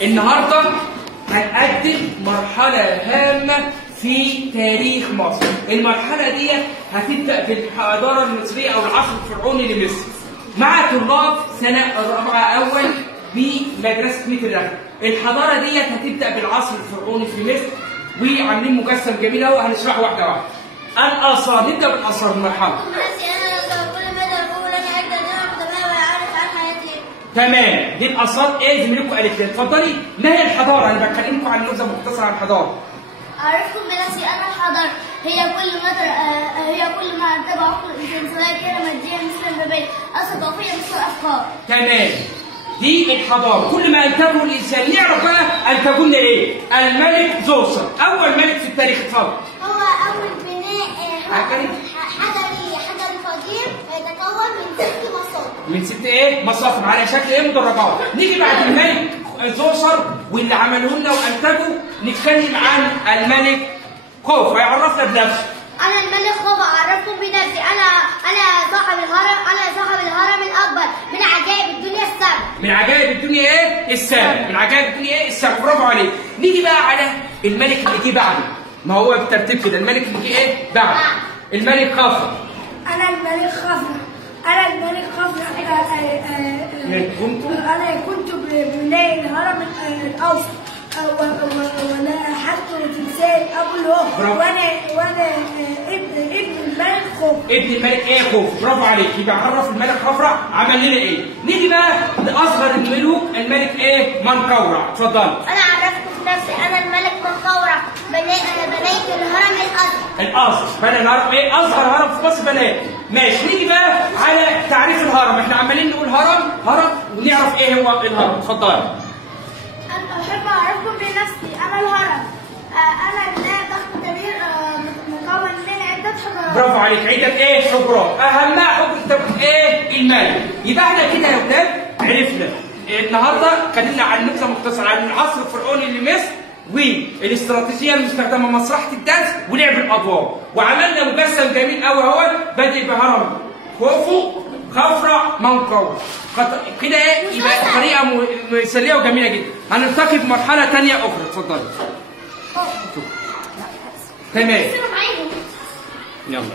النهارده هنقدم مرحلة هامة في تاريخ مصر. المرحلة دي هتبدأ بالحضارة المصرية أو العصر الفرعوني لمصر مع طلاب سنة رابعة أول بمدرسة ميت الرخم. الحضارة دي هتبدأ بالعصر الفرعوني في مصر وعاملين مجسم جميل أهو هنشرحه واحدة واحدة. الآثار، نبدأ بالآثار المرحلة. تمام، دي الآثار ايه زميلكم قالت لي. اتفضلي، ما هي الحضارة؟ أنا بكلمكم عن نبذة مختصرة عن الحضارة. أعرفكم بنفسي أن الحضارة هي كل ما أنتج عقل الإنسان سواء كان ماديا مثل المبادئ أو ثقافيا مثل الأفكار. تمام، دي الحضارة كل ما أنتجه الإنسان. نعرف بقى أنتجوا لنا إيه؟ الملك زوسر، أول ملك في التاريخ. اتفضل. هو أول بناء حجري قديم يتكون من 6 مصاطب. من 6 إيه؟ مصاطب على شكل إيه؟ مدرجات. نيجي بعد الملك زوسر واللي عملوه لنا وأنتجوا نتكلم عن الملك خوفو. يعرفنا بنفسه. أنا الملك خوفو، أعرفكم بنفسي. أنا صاحب الهرم الأكبر من عجائب الدنيا السبع. من عجائب الدنيا إيه؟ السبع. من عجائب الدنيا إيه؟ السبع. برافو عليك. نيجي بقى على الملك اللي جه بعده. ما هو بالترتيب كده، الملك اللي جه إيه؟ بعد. الملك خوفو. أنا الملك خوفو. أنا كنت بناء الهرم الأوسط ونحت تمثال أبو الهول وأنا ابن الملك خوفو. ابن الملك إيه؟ خوفو. برافو عليك. يبقى عرف الملك خوفو عمل لنا إيه؟ نيجي بقى لأصغر الملوك، الملك إيه؟ منقورع. اتفضل. أنا عرفتكم بنفسي. أنا الملك منقورع، بنيت الهرم الأصغر. بنى الهرم إيه؟ أصغر هرم في مصر بناه. ماشي، نيجي بقى على تعريف الهرم. احنا عمالين نقول هرم ونعرف ايه هو الهرم. اتفضلي. أنا أحب أعرفكم بنفسي. أنا الهرم أنا بناء ضخم كبير مكون من عدة حجرات. برافو عليك. عدة ايه؟ حجرات. أهمها حجرة ايه؟ الملك. يبقى احنا كده يا ولاد عرفنا النهارده اتكلمنا عن نبذة مختصرة عن العصر الفرعوني لمصر والاستراتيجيه المستخدمه مسرحه الدرس ولعب الادوار، وعملنا مجسم جميل قوي اهو بادئ بهرم خوفو خفرع منقورع. كده ايه؟ يبقى طريقه مسليه وجميله جدا. هنلتقي بمرحله ثانيه اخرى. اتفضلي. تمام. يلا.